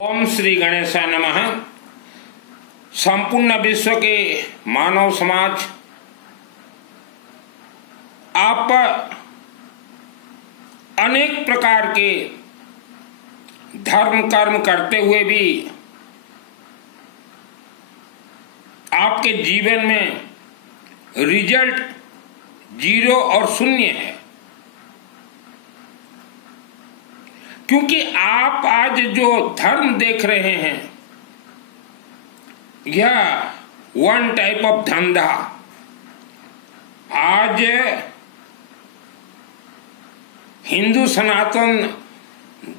ओम श्री गणेशाय नमः। संपूर्ण विश्व के मानव समाज आप अनेक प्रकार के धर्म कर्म करते हुए भी आपके जीवन में रिजल्ट 0 और 0 है, क्योंकि आप आज जो धर्म देख रहे हैं यह वन टाइप ऑफ धंधा। आज हिंदू सनातन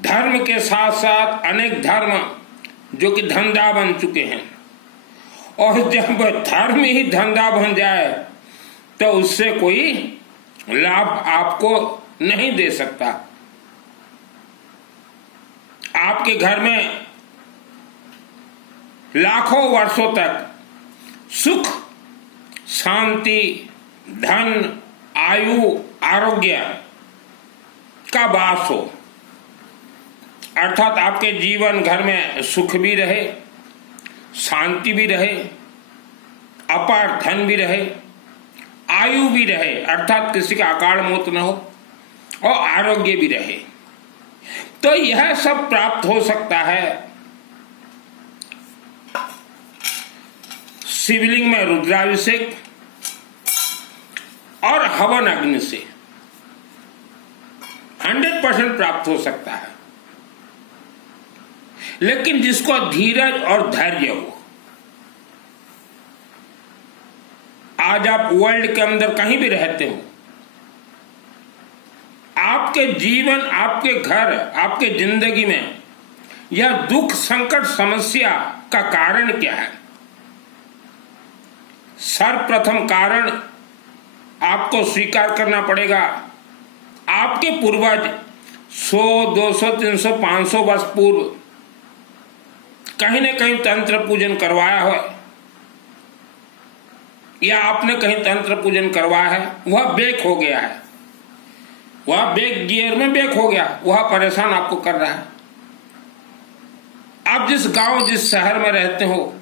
धर्म के साथ साथ अनेक धर्म जो कि धंधा बन चुके हैं, और जब धर्म ही धंधा बन जाए तो उससे कोई लाभ आपको नहीं दे सकता। आपके घर में लाखों वर्षों तक सुख, शांति, धन, आयु, आरोग्य का वास हो, अर्थात आपके जीवन घर में सुख भी रहे, शांति भी रहे, अपार धन भी रहे, आयु भी रहे, अर्थात किसी का अकाल मौत न हो, और आरोग्य भी रहे। तो यह सब प्राप्त हो सकता है शिवलिंग में रुद्राभिषेक और हवन अग्नि से 100% प्राप्त हो सकता है। लेकिन जिसको धीरज और धैर्य हो, आज आप वर्ल्ड के अंदर कहीं भी रहते हो, आपके जीवन, आपके घर, आपके जिंदगी में यह दुख, संकट, समस्या का कारण क्या है? सर्वप्रथम कारण आपको स्वीकार करना पड़ेगा, आपके पूर्वज 100, 200, 300, 500 वर्ष पूर्व कहीं न कहीं तंत्र पूजन करवाया हो, या आपने कहीं तंत्र पूजन करवाया है, वह बेक हो गया है, वह बेक गियर में बेक हो गया, वह परेशान आपको कर रहा है। आप जिस गांव, जिस शहर में रहते हो,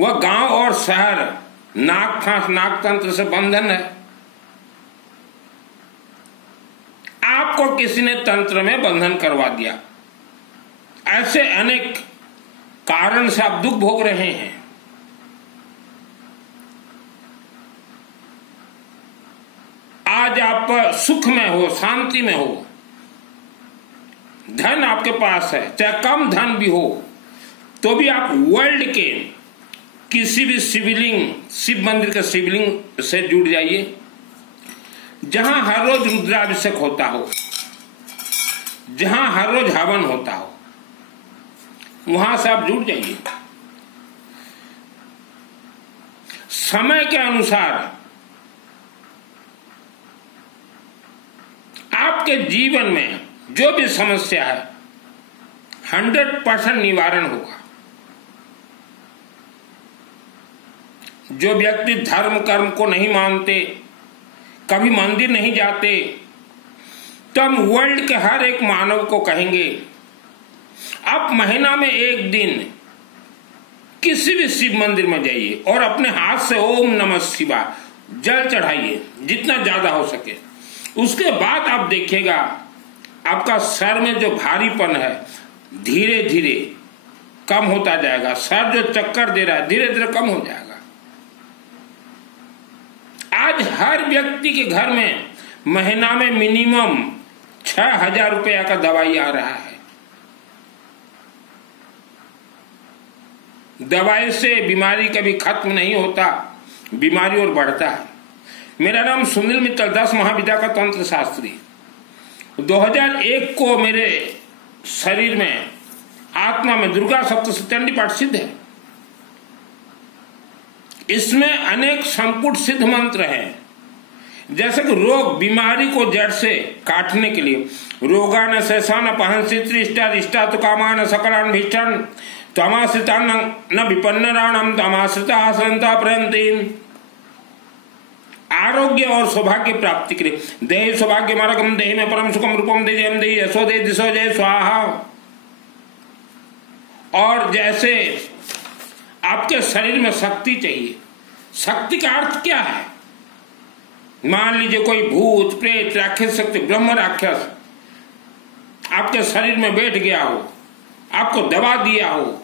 वह गांव और शहर नाग फांस, नाग तंत्र से बंधन है। आपको किसी ने तंत्र में बंधन करवा दिया। ऐसे अनेक कारण से आप दुख भोग रहे हैं। आज आप सुख में हो, शांति में हो, धन आपके पास है, चाहे कम धन भी हो, तो भी आप वर्ल्ड के किसी भी शिवलिंग, शिव मंदिर के शिवलिंग से जुड़ जाइए, जहां हर रोज रुद्राभिषेक होता हो, जहां हर रोज हवन होता हो, वहां से आप जुड़ जाइए। समय के अनुसार आपके जीवन में जो भी समस्या है 100% निवारण होगा। जो व्यक्ति धर्म कर्म को नहीं मानते, कभी मंदिर नहीं जाते, तो हम वर्ल्ड के हर एक मानव को कहेंगे, आप महीना में एक दिन किसी भी शिव मंदिर में जाइए और अपने हाथ से ओम नमः शिवाय जल चढ़ाइए, जितना ज्यादा हो सके। उसके बाद आप देखिएगा आपका सर में जो भारीपन है धीरे धीरे कम होता जाएगा। सर जो चक्कर दे रहा है धीरे धीरे कम हो जाएगा। आज हर व्यक्ति के घर में महीना में मिनिमम 6,000 रुपया का दवाई आ रहा है। दवाई से बीमारी कभी खत्म नहीं होता, बीमारी और बढ़ता है। मेरा नाम सुनील मित्तल, 10 महाविद्या का तंत्र शास्त्री। 2001 को मेरे शरीर में, आत्मा में दुर्गा सप्तशती चंडी पाठ सिद्ध है। इसमें अनेक संपुट सिद्ध मंत्र हैं, जैसे कि रोग, बीमारी को जड़ से काटने के लिए रोगान शेषान पहंसी त्रिष्टा रिष्टा तो कामान सकलान भीष्टन तमाश्रिता न विपन्नराणम तमाश्रिता आसंता प्रयंतीन। आरोग्य और सौभाग्य प्राप्ति के लिए देहि सौभाग्य मार्गम देहि में परम सुखम रूपम देहि हम देहि यशो दे दिशो जय स्वाहा। और जैसे आपके शरीर में शक्ति चाहिए। शक्ति का अर्थ क्या है? मान लीजिए कोई भूत प्रेत राक्षस शक्ति ब्रह्म राक्षस आपके शरीर में बैठ गया हो, आपको दबा दिया हो,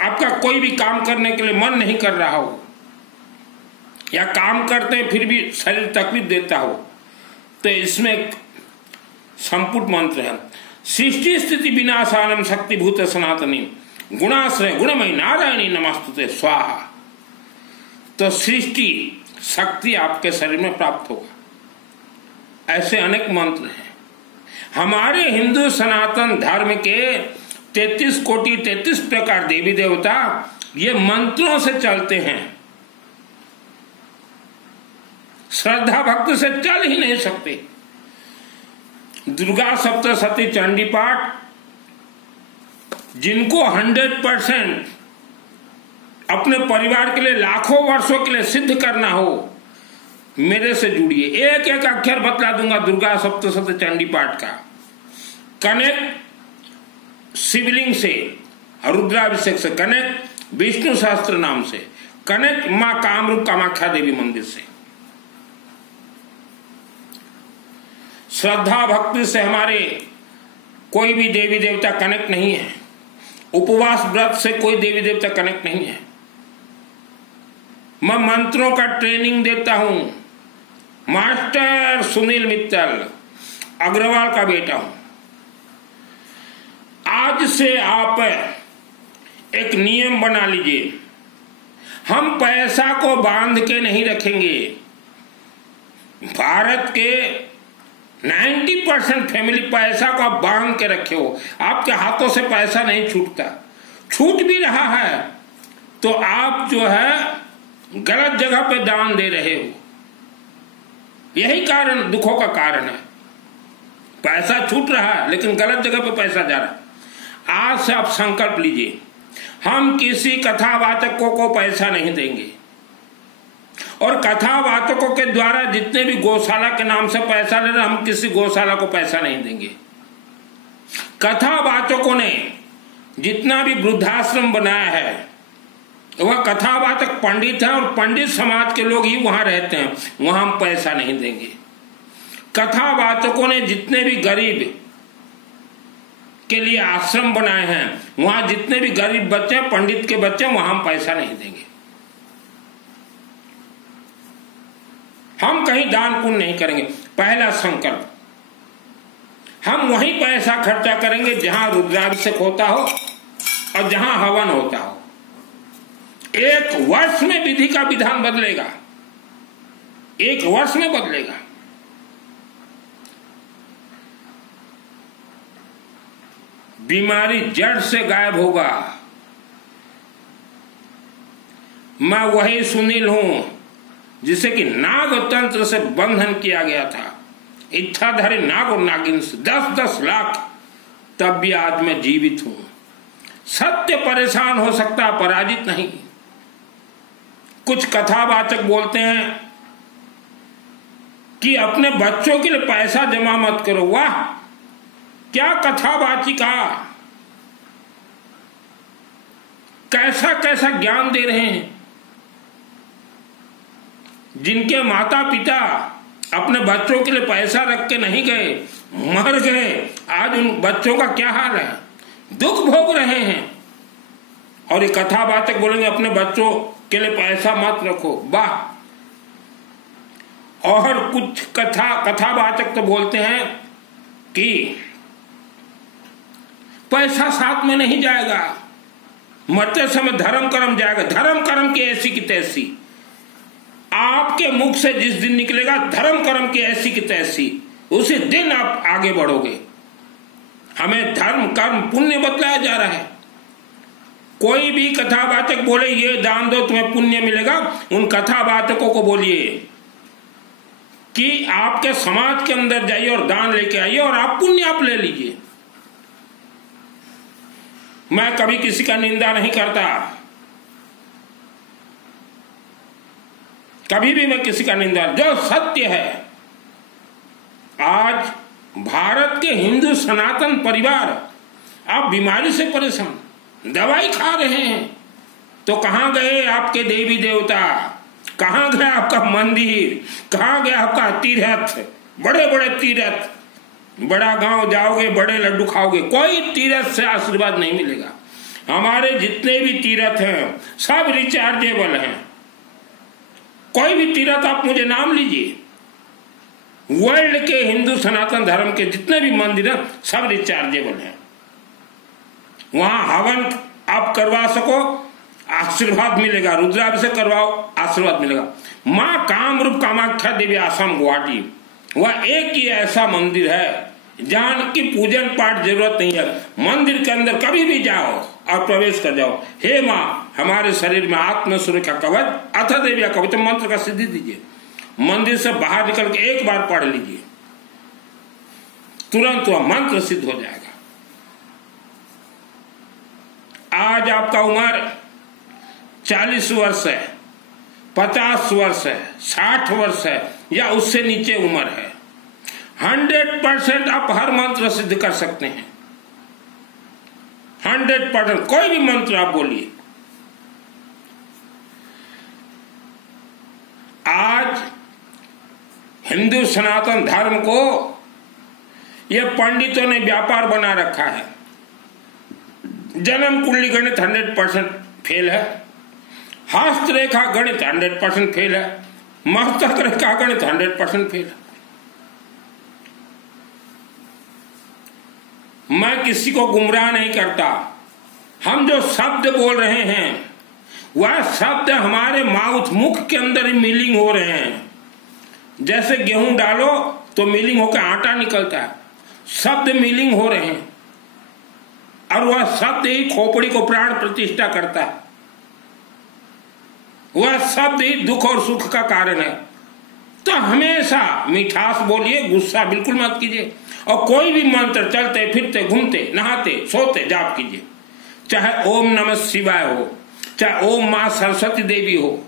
आपका कोई भी काम करने के लिए मन नहीं कर रहा हो, या काम करते हैं फिर भी शरीर तकलीफ देता हो, तो इसमें एक संपुट मंत्र है, सृष्टि स्थिति विनाशानम शक्तिभूत सनातनी गुणाश्रय गुणमयी नारायणी नमस्तुते स्वाहा। तो सृष्टि शक्ति आपके शरीर में प्राप्त होगा। ऐसे अनेक मंत्र हैं। हमारे हिंदू सनातन धर्म के 33 कोटि 33 प्रकार देवी देवता ये मंत्रों से चलते हैं। श्रद्धा भक्ति से चल ही नहीं सकते। दुर्गा सप्तशती चंडी पाठ जिनको 100% अपने परिवार के लिए लाखों वर्षों के लिए सिद्ध करना हो, मेरे से जुड़िए। एक एक अक्षर बतला दूंगा दुर्गा सप्तशती चंडी पाठ का। कनेक्ट शिवलिंग से, रुद्राभिषेक से, कनेक्ट विष्णु सहस्त्र नाम से, कनेक्ट मां कामरूप कामाख्या देवी मंदिर से। श्रद्धा भक्ति से हमारे कोई भी देवी देवता कनेक्ट नहीं है। उपवास व्रत से कोई देवी देवता कनेक्ट नहीं है। मैं मंत्रों का ट्रेनिंग देता हूं। मास्टर सुनील मित्तल अग्रवाल का बेटा हूं। आज से आप एक नियम बना लीजिए, हम पैसा को बांध के नहीं रखेंगे। भारत के 90% फैमिली पैसा को आप बांध के रखे हो। आपके हाथों से पैसा नहीं छूटता। छूट भी रहा है तो आप जो है गलत जगह पे दान दे रहे हो। यही कारण दुखों का कारण है। पैसा छूट रहा है लेकिन गलत जगह पे पैसा जा रहा है। आज से आप संकल्प लीजिए, हम किसी कथावाचकों को पैसा नहीं देंगे। और कथावाचकों के द्वारा जितने भी गौशाला के नाम से पैसा ले रहे, हम किसी गौशाला को पैसा नहीं देंगे। कथावाचकों ने जितना भी वृद्धाश्रम बनाया है वह कथावाचक पंडित हैं और पंडित समाज के लोग ही वहां रहते हैं, वहां हम पैसा नहीं देंगे। कथावाचकों ने जितने भी गरीब के लिए आश्रम बनाए हैं, वहां जितने भी गरीब बच्चे पंडित के बच्चे, वहां हम पैसा नहीं देंगे। हम कहीं दान पुण्य नहीं करेंगे। पहला संकल्प, हम वहीं पैसा खर्चा करेंगे जहां रुद्राभिषेक होता हो और जहां हवन होता हो। 1 वर्ष में विधि का विधान बदलेगा। 1 वर्ष में बदलेगा। बीमारी जड़ से गायब होगा। मैं वही सुनील हूं जिसे कि नाग तंत्र से बंधन किया गया था। इच्छाधारी नाग और नागिन से 10-10 लाख, तब भी आज मैं जीवित हूं। सत्य परेशान हो सकता, पराजित नहीं। कुछ कथावाचक बोलते हैं कि अपने बच्चों के लिए पैसा जमा मत करो। वाह, क्या कथावाचिका, कैसा कैसा ज्ञान दे रहे हैं। जिनके माता पिता अपने बच्चों के लिए पैसा रख के नहीं गए, मर गए, आज उन बच्चों का क्या हाल है, दुख भोग रहे हैं। और ये कथावाचक बोलेंगे अपने बच्चों के लिए पैसा मत रखो। वाह। और कुछ कथावाचक तो बोलते हैं कि पैसा साथ में नहीं जाएगा, मरते समय धर्म कर्म जाएगा। धर्म कर्म की ऐसी की तैसी, आपके मुख से जिस दिन निकलेगा धर्म कर्म की ऐसी की तैसी, उसी दिन आप आगे बढ़ोगे। हमें धर्म कर्म पुण्य बतलाया जा रहा है। कोई भी कथावाचक बोले ये दान दो तुम्हें पुण्य मिलेगा, उन कथावाचकों को बोलिए कि आपके समाज के अंदर जाइए और दान लेके आइए और आप पुण्य आप ले लीजिए। मैं कभी किसी का निंदा नहीं करता, कभी भी मैं किसी का निंदा, जो सत्य है। आज भारत के हिंदू सनातन परिवार आप बीमारी से परेशान, दवाई खा रहे हैं, तो कहाँ गए आपके देवी देवता, कहाँ गया आपका मंदिर, कहाँ गया आपका तीर्थ, बड़े बड़े तीर्थ, बड़ा गांव जाओगे बड़े लड्डू खाओगे, कोई तीर्थ से आशीर्वाद नहीं मिलेगा। हमारे जितने भी तीर्थ हैं सब रिचार्जेबल हैं। कोई भी तीर्थ आप मुझे नाम लीजिए, वर्ल्ड के हिंदू सनातन धर्म के जितने भी मंदिर हैं सब रिचार्जेबल हैं। वहां हवन आप करवा सको, आशीर्वाद मिलेगा, रुद्राभिषेक करवाओ, आशीर्वाद मिलेगा। माँ कामरूप कामाख्या देवी आश्रम गुवाहाटी, वह एक ही ऐसा मंदिर है जहाँ की पूजन पाठ जरूरत नहीं है। मंदिर के अंदर कभी भी जाओ और प्रवेश कर जाओ, हे माँ हमारे शरीर में आत्म सुरक्षा कवच अथ देवी कवच मंत्र का सिद्धि दीजिए। मंदिर से बाहर निकल के एक बार पढ़ लीजिए, तुरंत वह मंत्र सिद्ध हो जाएगा। आज आपका उम्र 40 वर्ष है, 50 वर्ष है, 60 वर्ष है या उससे नीचे उम्र है, 100% आप हर मंत्र सिद्ध कर सकते हैं। 100% कोई भी मंत्र आप बोलिए। आज हिंदू सनातन धर्म को यह पंडितों ने व्यापार बना रखा है। जन्म कुंडली गणित 100% फेल है, हस्तरेखा गणित 100% फेल है, मस्तक रेखा गणित 100% फेल है। मैं किसी को गुमराह नहीं करता। हम जो शब्द बोल रहे हैं वह शब्द हमारे मुख के अंदर ही मिलिंग हो रहे हैं। जैसे गेहूं डालो तो मिलिंग होकर आटा निकलता है, शब्द मिलिंग हो रहे हैं और वह शब्द ही खोपड़ी को प्राण प्रतिष्ठा करता है। वह शब्द ही दुख और सुख का कारण है। तो हमेशा मिठास बोलिए, गुस्सा बिल्कुल मत कीजिए। और कोई भी मंत्र चलते फिरते घूमते नहाते सोते जाप कीजिए, चाहे ओम नमः शिवाय हो, चाहे ओम मां सरस्वती देवी हो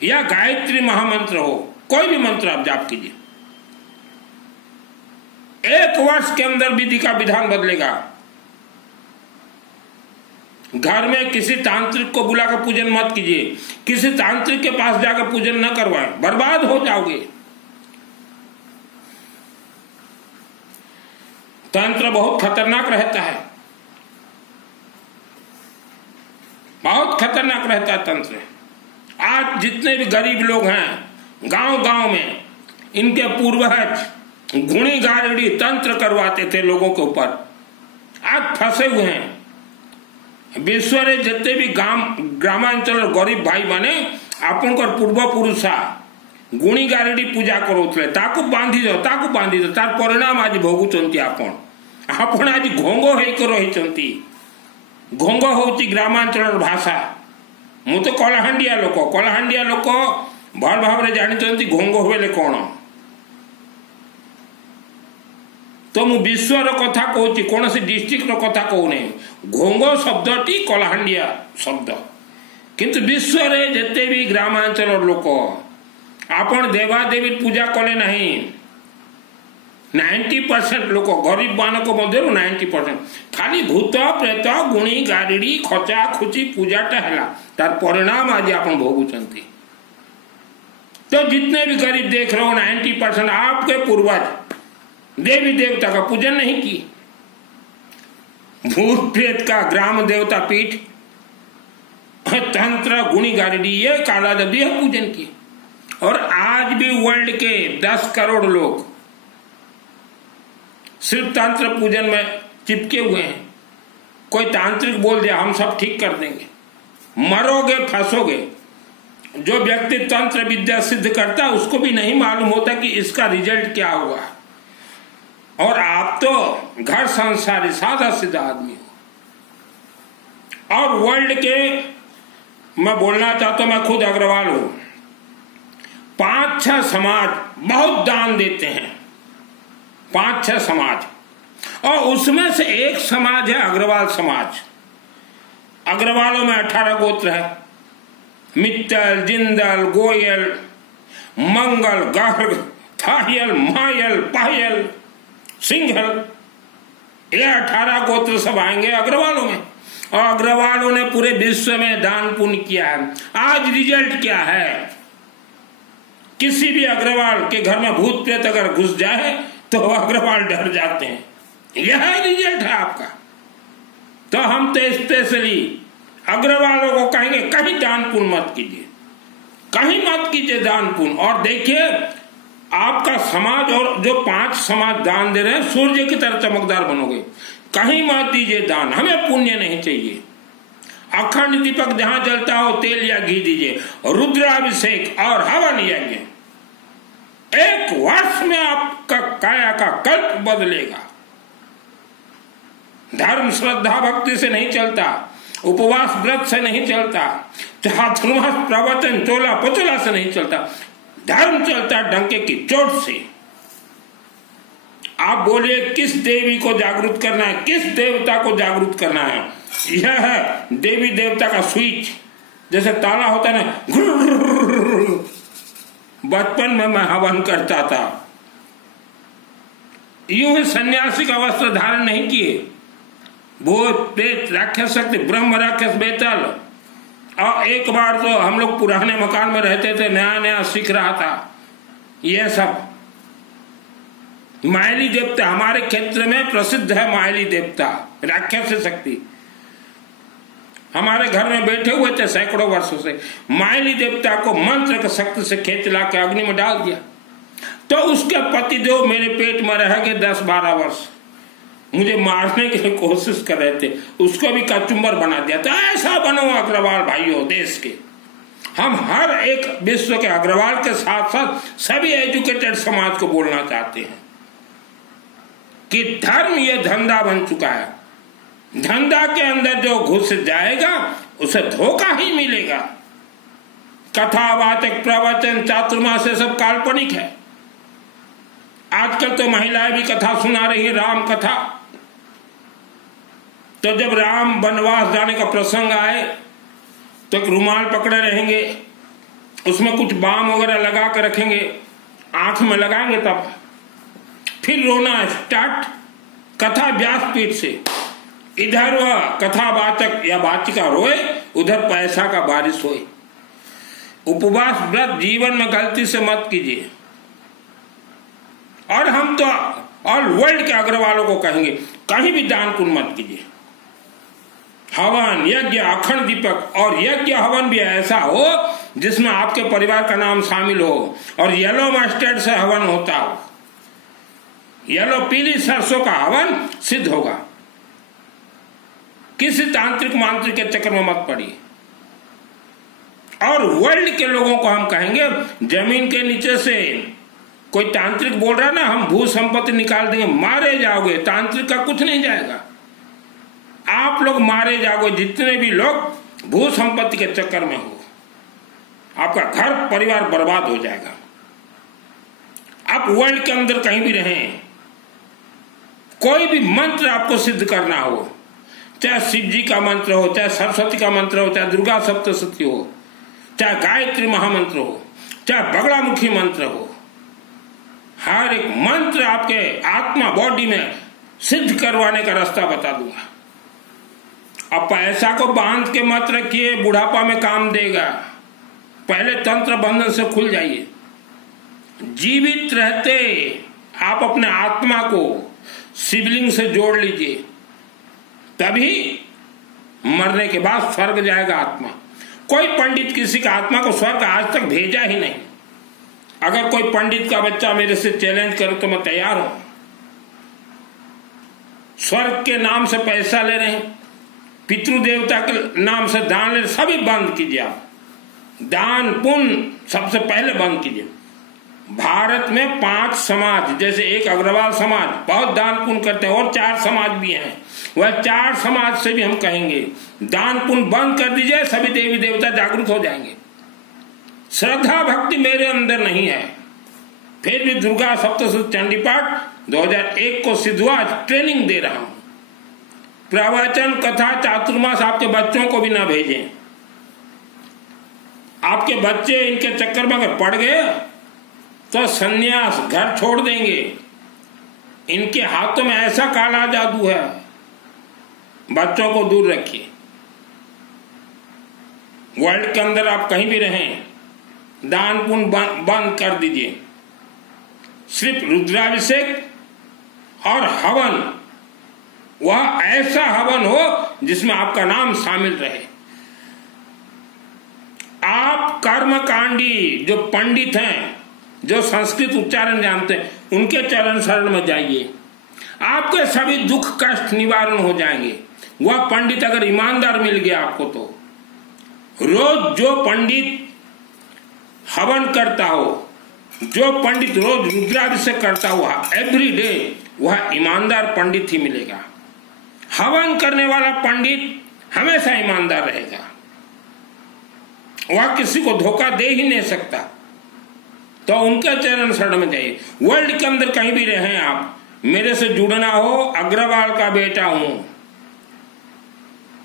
या गायत्री महामंत्र हो, कोई भी मंत्र आप जाप कीजिए। 1 वर्ष के अंदर विधि का विधान बदलेगा। घर में किसी तांत्रिक को बुलाकर पूजन मत कीजिए, किसी तांत्रिक के पास जाकर पूजन न करवाएं, बर्बाद हो जाओगे। तंत्र बहुत खतरनाक रहता है, बहुत खतरनाक रहता है तंत्र। आज जितने भी गरीब लोग हैं गांव गांव में, इनके पूर्वज गुणी गारड़ी तंत्र करवाते थे लोगों के ऊपर, आज फंसे हुए हैं। विश्व रे जितने भी ग्रामांचल और गरीब भाई बने आपण पूर्वपुरुषा गुणी गारड़ी पूजा करोतले, ताकू बांधी दो तार परिणाम आज भोगुचंती। आपण आज घोंगो होइक रहिचंती। घोंगो होउची ग्रामांचल भाषा। मु तो कलाहांडिया लोक भल भाव जानी घोंगो हुए कौन। तो मु विश्वर कथा कहूँ, कौन सी डिस्ट्रिक्ट कथा कहूने। घोंगो शब्दटी कलाहांडिया शब्द, किंतु विश्व रे जिते भी ग्रामांचल लोक आपण देवादेवी पूजा कले नहीं। 90% लोक गरीब मानक मध्य 90% खाली भूत प्रेत गुणी गारिड़ी खचा खुची पूजाटा है, तार परिणाम आज आप भोगुचंती। तो जितने भी गरीब देख रहे हो 90% आपके पूर्वज देवी देवता का पूजन नहीं की। भूत प्रेत का ग्राम देवता पीठ, तंत्र गुणी गारिड़ी ये काला जब पूजन की। और आज भी वर्ल्ड के 10 करोड़ लोग सिर्फ तंत्र पूजन में चिपके हुए हैं। कोई तांत्रिक बोल दिया हम सब ठीक कर देंगे, मरोगे फंसोगे। जो व्यक्ति तंत्र विद्या सिद्ध करता है उसको भी नहीं मालूम होता कि इसका रिजल्ट क्या होगा। और आप तो घर संसारी सादा सीधा आदमी हो। और वर्ल्ड के मैं बोलना चाहता हूं, मैं खुद अग्रवाल हूं, 5-6 समाज बहुत दान देते हैं, 5-6 समाज, और उसमें से एक समाज है अग्रवाल समाज। अग्रवालों में 18 गोत्र है, मित्तल, जिंदल, गोयल, मंगल, गर्ग, थायल, मायल, पायल, सिंघल, ये 18 गोत्र सब आएंगे अग्रवालों में, और अग्रवालों ने पूरे विश्व में दान पुण्य किया है। आज रिजल्ट क्या है? किसी भी अग्रवाल के घर में भूत प्रेत अगर घुस जाए तो अग्रवाल डर जाते हैं। यह रिजल्ट है आपका। तो हम तो स्पेशली अग्रवालों को कहेंगे कहीं दान पुण्य मत कीजिए, कहीं मत कीजिए दान पुण्य। और देखिए आपका समाज और जो 5 समाज दान दे रहे हैं, सूर्य की तरह चमकदार बनोगे। कहीं मत दीजिए दान, हमें पुण्य नहीं चाहिए। अखंड दीपक जहां जलता हो तेल या घी दीजिए, रुद्राभिषेक और हवन यज्ञ। 1 वर्ष में आपका काया का कल्प बदलेगा। धर्म श्रद्धा भक्ति से नहीं चलता, उपवास व्रत से नहीं चलता, चातुर्मास प्रवचन चोला पचोला से नहीं चलता। धर्म चलता डंके की चोट से। आप बोलिए किस देवी को जागरूक करना है, किस देवता को जागरूक करना है? यह है देवी देवता का स्विच। जैसे ताला होता है ना, बचपन में मैं हवन करता था। यूं ही सन्यासी का वस्त्र धारण नहीं किए। भूत प्रेत राक्षस शक्ति ब्रह्म राक्षस बेताल। और एक बार तो हम लोग पुराने मकान में रहते थे, नया नया सीख रहा था ये सब। मायली देवता हमारे क्षेत्र में प्रसिद्ध है। मायली देवता राक्षस शक्ति हमारे घर में बैठे हुए थे सैकड़ों वर्षों से। मायली देवता को मंत्र के शक्ति से खींच ला के अग्नि में डाल दिया, तो उसके पतिदेव मेरे पेट में रह गए 10-12 वर्ष। मुझे मारने की कोशिश कर रहे थे, उसको भी कचुम्बर बना दिया। तो ऐसा बनो अग्रवाल भाइयों देश के। हम हर एक विश्व के अग्रवाल के साथ साथ सभी एजुकेटेड समाज को बोलना चाहते हैं कि धर्म यह धंधा बन चुका है। धंधा के अंदर जो घुस जाएगा उसे धोखा ही मिलेगा। कथावाचक प्रवचन चातुर्मास से सब काल्पनिक है। आजकल तो महिलाएं भी कथा सुना रही है, राम कथा। तो जब राम वनवास जाने का प्रसंग आए तो एक रुमाल पकड़े रहेंगे, उसमें कुछ बाम वगैरह लगा कर रखेंगे, आंख में लगाएंगे, तब फिर रोना स्टार्ट। कथा व्यासपीठ से। इधर वह कथावाचक या वाचिका रोए, उधर पैसा का बारिश होए। उपवास व्रत जीवन में गलती से मत कीजिए। और हम तो ऑल वर्ल्ड के अग्रवालों को कहेंगे कहीं भी दान पुण्य मत कीजिए। हवन यज्ञ अखंड दीपक, और यज्ञ हवन भी ऐसा हो जिसमें आपके परिवार का नाम शामिल हो, और येलो मस्टर्ड से हवन होता हो। येलो पीली सरसों का हवन सिद्ध होगा। किसी तांत्रिक मांत्रिक के चक्कर में मत पड़िए। और वर्ल्ड के लोगों को हम कहेंगे जमीन के नीचे से कोई तांत्रिक बोल रहा है ना, हम भू संपत्ति निकाल देंगे, मारे जाओगे। तांत्रिक का कुछ नहीं जाएगा, आप लोग मारे जाओगे। जितने भी लोग भू संपत्ति के चक्कर में हो, आपका घर परिवार बर्बाद हो जाएगा। आप वर्ल्ड के अंदर कहीं भी रहें, कोई भी मंत्र आपको सिद्ध करना हो, चाहे शिव जी का मंत्र हो, चाहे सरस्वती का मंत्र हो, चाहे दुर्गा सप्तशती हो, चाहे गायत्री महामंत्र हो, चाहे बगलामुखी मंत्र हो, हर एक मंत्र आपके आत्मा बॉडी में सिद्ध करवाने का रास्ता बता दूंगा। अब पैसा को बांध के मत रखिए, बुढ़ापा में काम देगा। पहले तंत्र बंधन से खुल जाइए। जीवित रहते आप अपने आत्मा को शिवलिंग से जोड़ लीजिए, तभी मरने के बाद स्वर्ग जाएगा आत्मा। कोई पंडित किसी का आत्मा को स्वर्ग आज तक भेजा ही नहीं। अगर कोई पंडित का बच्चा मेरे से चैलेंज करे तो मैं तैयार हूं। स्वर्ग के नाम से पैसा ले रहे हैं, पितृदेवता के नाम से दान ले रहे, सभी बंद कीजिए। आप दान पुण्य सबसे पहले बंद कीजिए। भारत में 5 समाज, जैसे एक अग्रवाल समाज बहुत दान पुण्य करते हैं, और 4 समाज भी हैं। वह 4 समाज से भी हम कहेंगे दान पुण्य बंद कर दीजिए, सभी देवी देवता जागरूक हो जाएंगे। श्रद्धा भक्ति मेरे अंदर नहीं है, फिर भी दुर्गा सप्तशती चंडी पाठ 2001 को सिद्ध हुआ। ट्रेनिंग दे रहा हूं। प्रवचन कथा चातुर्मास आपके बच्चों को भी ना भेजें। आपके बच्चे इनके चक्कर में अगर पड़ गए तो सन्यास घर छोड़ देंगे। इनके हाथों में ऐसा काला जादू है, बच्चों को दूर रखिए। वर्ल्ड के अंदर आप कहीं भी रहें, दान पुण्य बंद कर दीजिए। सिर्फ रुद्राभिषेक और हवन, वह ऐसा हवन हो जिसमें आपका नाम शामिल रहे। आप कर्मकांडी जो पंडित हैं, जो संस्कृत उच्चारण जानते हैं, उनके चरण शरण में जाइए, आपके सभी दुख कष्ट निवारण हो जाएंगे। वह पंडित अगर ईमानदार मिल गया आपको, तो रोज जो पंडित हवन करता हो, जो पंडित रोज रुद्राभिषेक करता हुआ एवरी डे, वह ईमानदार पंडित ही मिलेगा। हवन करने वाला पंडित हमेशा ईमानदार रहेगा, वह किसी को धोखा दे ही नहीं सकता। तो उनके चरण शरण में जाइए। वर्ल्ड के अंदर कहीं भी रहें आप, मेरे से जुड़ना हो, अग्रवाल का बेटा हूं,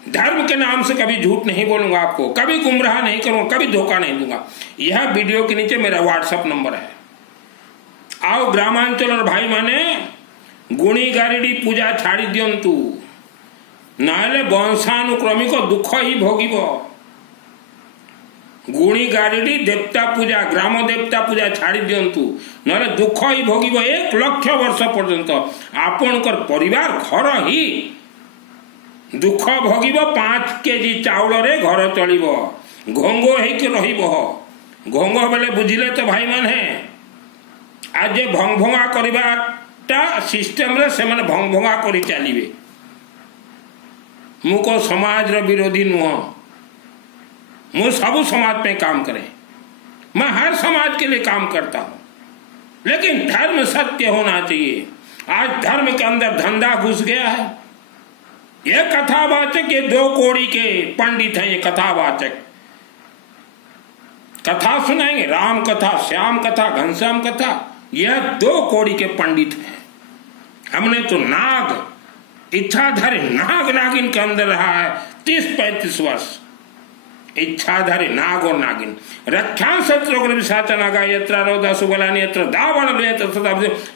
धर्म के नाम से कभी झूठ नहीं बोलूंगा आपको, कभी गुमराह नहीं करूंगा, कभी धोखा नहीं दूंगा। यह वीडियो के नीचे मेरा व्हाट्सएप नंबर है। आओ ग्रामांचल और भाई माने गुणी गारिडी पूजा छाड़ी दियंतु, नाले वंशानुक्रमिक दुख ही भोगिब। गुणी गारिडी देवता पूजा, ग्राम देवता पूजा छाड़ी दियंतु, नाले दुख ही भोगिब। 1 लक्ष वर्ष पर्यंत आपणकर परिवार घर ही दुख भोगिब। 5 केजी चाउल रे घर चलिब, घोंगो होइके रहिब। घोंगो बेले बुझिले तो भाई माने, आज भंग भंगा करवाटा सिस्टम रे से माने भंग भंगा करी चलिबे। मु को समाज रो विरोधी नुह, मु सब समाज पे काम करे, मैं हर समाज के लिए काम करता हूं, लेकिन धर्म सत्य होना चाहिए। आज धर्म के अंदर धंधा घुस गया है। ये कथावाचक, ये 2 कौड़ी के पंडित हैं, ये कथावाचक कथा सुनाएंगे, राम कथा, श्याम कथा, घनश्याम कथा। यह 2 कौड़ी के पंडित हैं। हमने तो नाग, इच्छाधारी नाग नागिन के अंदर रहा है 30-35 वर्ष। इच्छाधारी नाग और नागिन रक्षा शत्रुघ्न विशाच नागा यत्र रोदा सुबलानि यत्र दावन वेत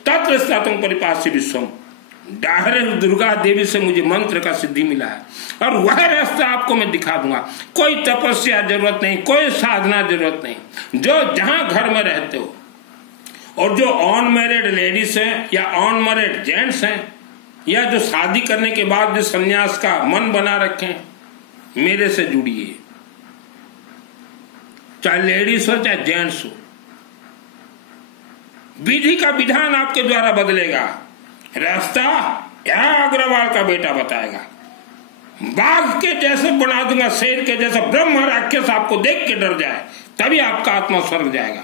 तत्र स्थातुं परिपास्य विश्वम। डायरेक्ट दुर्गा देवी से मुझे मंत्र का सिद्धि मिला है, और वह रास्ता आपको मैं दिखा दूंगा। कोई तपस्या जरूरत नहीं, कोई साधना जरूरत नहीं। जो जहां घर में रहते हो, और जो अनमैरिड लेडीज हैं या अनमैरिड जेंट्स हैं, या जो शादी करने के बाद जो संन्यास का मन बना रखें, मेरे से जुड़िए। चाहे लेडीज हो चाहे जेंट्स हो, विधि का विधान आपके द्वारा बदलेगा। रास्ता यह अग्रवाल का बेटा बताएगा। बाघ के जैसे बना दूंगा, शेर के जैसे, ब्रह्म राक्षस आपको देख के डर जाए, तभी आपका आत्मा स्वर्ग जाएगा।